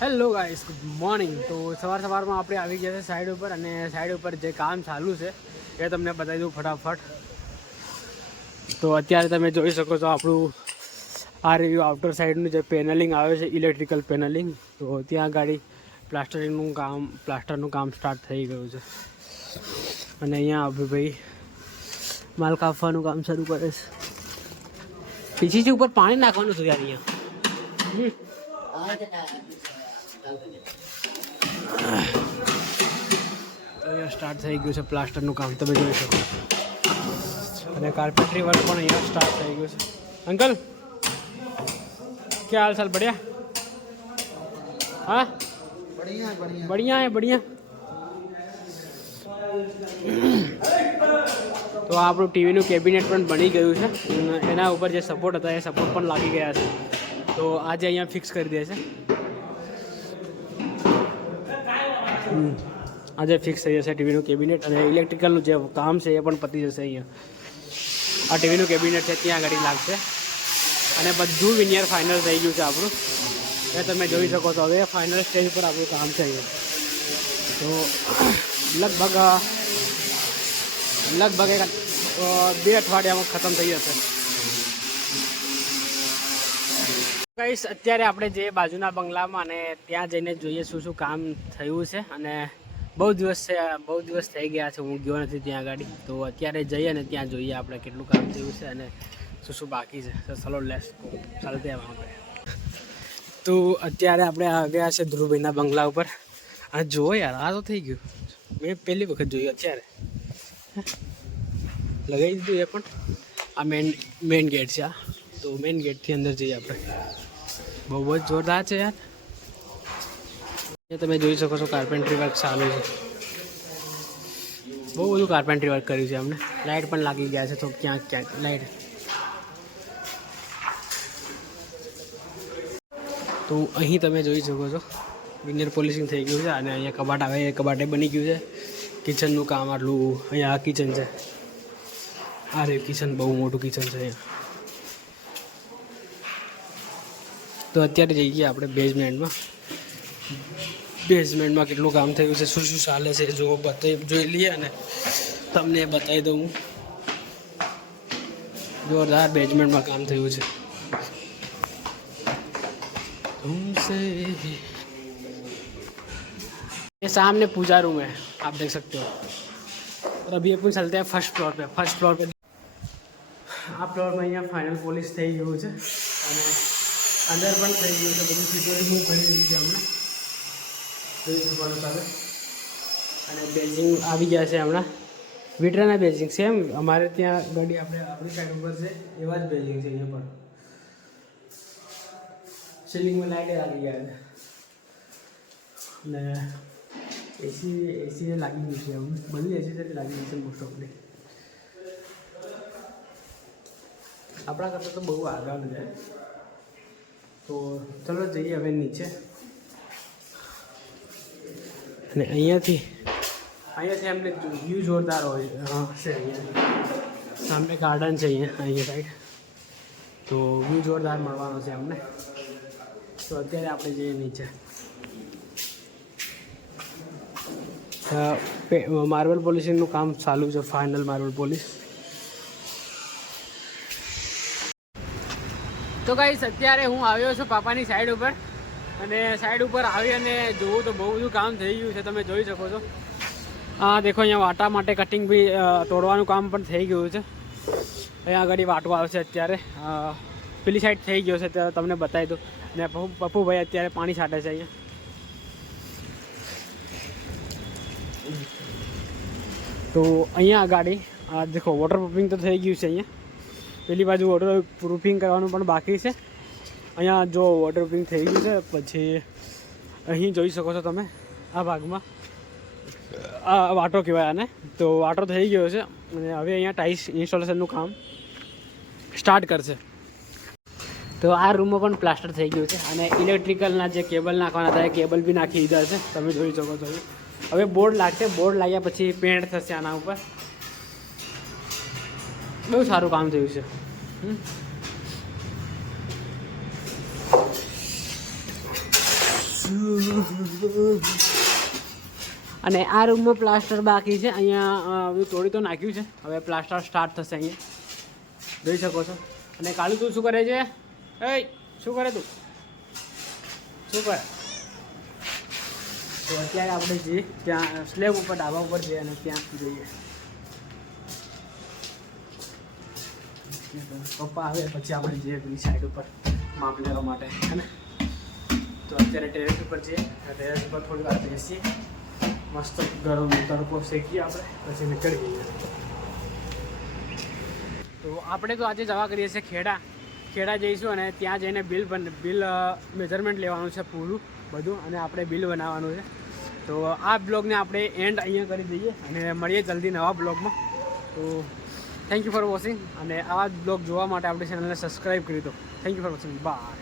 Hello guys, good morning. તો સવારમાં આપણે આવી ગયા છે સાઈડ ઉપર, અને સાઈડ ઉપર જે કામ ચાલુ છે એ તમને બતાવી દઉં ફટાફટ. તો અત્યારે તમે જોઈ શકો છો આપણું આ રહ્યું આઉટર સાઈડનું જે પેનલિંગ આવે છે, ઇલેક્ટ્રિકલ પેનલિંગ. તો ત્યાં ગાડી પ્લાસ્ટરનું કામ સ્ટાર્ટ થઈ ગયું છે, અને અહીંયા અભિભાઈ માલ કાપવાનું કામ શરૂ કરે છે. પીછીથી ઉપર પાણી નાખવાનું છે યાર અહીંયા. તો અહીંયા સ્ટાર્ટ થઈ ગયું છે પ્લાસ્ટરનું કામ, તમે જોઈ શકો. અને કાર્પેન્ટ્રી વર્ક પણ અહીંયા સ્ટાર્ટ થઈ ગયું છે. અંકલ, क्या हाल चाल? बढ़िया. हाँ, बढ़िया है, बढ़िया. તો આપણું ટીવીનું કેબિનેટ પણ બની ગયું છે. એના ઉપર જે સપોર્ટ હતા એ સપોર્ટ પણ લાગી ગયા છે. તો આજે અહીંયા ફિક્સ કરી દે છે. આજે ફિક્સ થઈ જશે ટીવીનું કેબિનેટ, અને ઇલેક્ટ્રિકલનું જે કામ છે એ પણ પતી જશે. અહીંયા આ ટીવીનું કેબિનેટ છે ત્યાં આગળ લાગશે, અને બધું વિનિયર ફાઇનલ થઈ ગયું છે આપણું. એ તમે જોઈ શકો છો. હવે ફાઇનલ સ્ટેજ પર આપણું કામ છે અહીંયા. તો લગભગ 2 અઠવાડિયામાં ખતમ થઈ જશે. ગાઈસ, અત્યારે આપણે જે બાજુના બંગલામાં અને ત્યાં જઈને જોઈએ શું કામ થયું છે. અને બહુ દિવસ થઈ ગયા છે, હું ગયો નથી ત્યાં આગળ. તો અત્યારે જઈએ અને ત્યાં જોઈએ આપણે કેટલું કામ થયું છે અને શું બાકી છે. તો ચલો લેટ્સ ગો, ચાલતે વहाँ पे. તો અત્યારે આપણે આ ગયા છે ધ્રુવભાઈના બંગલા ઉપર. અને જુઓ યાર, આ તો થઈ ગયું. મેં પહેલી વખત જોયું અત્યારે. લગાવી દીધું એ પણ. આ મેઇન ગેટ છે. આ તો મેઇન ગેટથી અંદર જઈએ આપણે. બહુ જ જોરદાર છે યાર. એ તમે જોઈ શકો છો કાર્પેન્ટ્રી વર્ક ચાલુ છે. બહુ બધું કાર્પેન્ટ્રી વર્ક કર્યું છે અમને. લાઇટ પણ લાગી ગયા છે, તો ક્યાંક લાઇટ. તો અહીં તમે જોઈ શકો છો વિનિયર પોલિશિંગ થઈ ગયું છે, અને અહીંયા કબાટ આવે એ કબાટે બની ગયું છે. કિચનનું કામ આટલું. અહીંયા આ કિચન છે. આ રે કિચન, બહુ મોટું કિચન છે અહીંયા. તો અત્યારે જઈએ આપણે બેઝમેન્ટમાં કેટલું કામ થયું છે, શું ચાલે છે જોઈ લઈએ, અને તમને બતાવી દઉં. જોરદાર બેઝમેન્ટમાં કામ થયું છે. ये सामने पूजा रूम है, आप देख सकते हो. और अभी अपन चलते हैं फर्स्ट फ्लोर पे. આ ફ્લોરમાં અહીંયા ફાઇનલ પોલિશ થઈ ગયું છે, અને અંદર પણ થઈ ગયું છે. બધું સીધું હું કરી દીધું છે હમણાં, જોઈ શકવાનું ચાલે. અને બેઝિંગ આવી ગયા છે હમણાં. વિટરાના બેઝિંગ સેમ અમારે ત્યાં ગાડી આપણી સાઈડ ઉપર છે એવા જ બેઝિંગ છે અહીંયા પણ. સીલિંગમાં લાઇટે આવી ગયા છે, અને એસી લાગી ગયું છે. બધી એસી લાગી ગઈ છે મોસ્ટ ઓફલી. આપણા કરતાં તો બહુ આગળ છે. તો ચલો જઈએ હવે નીચે. અને અહીંયાથી અમને વ્યૂ જોરદાર હોય છે. અહીંયા સામે ગાર્ડન છે અહીંયા સાઈડ. તો વ્યૂ જોરદાર મળવાનો છે અમને. તો અત્યારે આપણે જઈએ નીચે. માર્બલ પોલિશિંગનું કામ ચાલુ છે, ફાઇનલ માર્બલ પોલિશ. તો ગાઈસ, અત્યારે હું આવ્યો છું પાપાની સાઈડ ઉપર, અને સાઈડ ઉપર આવી અને જોઉં તો બહુ બધું કામ થઈ ગયું છે. તમે જોઈ શકો છો. હા દેખો, અહીંયા વાટા માટે કટિંગ બી તોડવાનું કામ પણ થઈ ગયું છે. અહીંયા આગળ વાટો આવશે અત્યારે. પેલી સાઈડ થઈ ગયો છે, ત્યારે તમને બતાવી દઉં. ને પપ્પુભાઈ અત્યારે પાણી છાંટે છે અહીંયા. તો અહીંયા ગાડી દેખો, વોટરપ્રૂફિંગ તો થઈ ગયું છે અહીંયા. પેલી બાજુ વોટરપ્રૂફિંગ કરવાનું પણ બાકી છે. અહીંયા જો વોટરપ્રૂફિંગ થઈ ગયું છે, પછી અહીં જોઈ શકો છો તમે આ ભાગમાં આ વાટો કહેવાય આને. તો વાટો થઈ ગયો છે, અને હવે અહીંયા ટાઇલ્સ ઇન્સ્ટોલેશનનું કામ સ્ટાર્ટ કરશે. તો આ રૂમમાં પણ પ્લાસ્ટર થઈ ગયું છે, અને ઇલેક્ટ્રિકલના જે કેબલ નાખવાના હતા એ કેબલ બી નાખી દીધા છે. તમે જોઈ શકો છો. હવે બોર્ડ લાગશે. બોર્ડ લાગ્યા પછી પેન્ટ થશે આના ઉપર. બહુ સારું કામ થયું છે. અને આ રૂમમાં પ્લાસ્ટર બાકી છે. અહીંયા તોડી તો નાખ્યું છે, હવે પ્લાસ્ટર સ્ટાર્ટ થશે. અહીંયા જોઈ શકો છો. અને કાલુ તું શું કરે છે? એ શું કરે તું? શું કરે? તો અત્યારે આપણે જઈએ ત્યાં સ્લેબ ઉપર, ડાબા ઉપર જઈએ અને ત્યાં જઈએ. પપ્પા આવે પછી આપણે જઈએ પેલી સાઈડ ઉપર માપ લેવા માટે, હે ને? તો અત્યારે ટેરેસ ઉપર જઈએ. ટેરેસ ઉપર થોડી વાર બેસીએ, મસ્ત ગરમ તડકો શેકીએ આપણે, પછી નીકળી જઈએ. તો આપણે તો આજે જવા કરીએ છીએ ખેડા જઈશું અને ત્યાં જઈને બિલ મેજરમેન્ટ લેવાનું છે પૂરું બધું, અને આપણે બિલ બનાવવાનું છે. તો આ બ્લોગને આપણે એન્ડ અહીંયા કરી દઈએ અને મળીએ જલ્દી નવા બ્લોગમાં. તો થેન્ક યુ ફોર વોચિંગ, અને આવા બ્લોગ જોવા માટે આપણી ચેનલને સબસ્ક્રાઈબ કરી દો. Thank you for watching. By.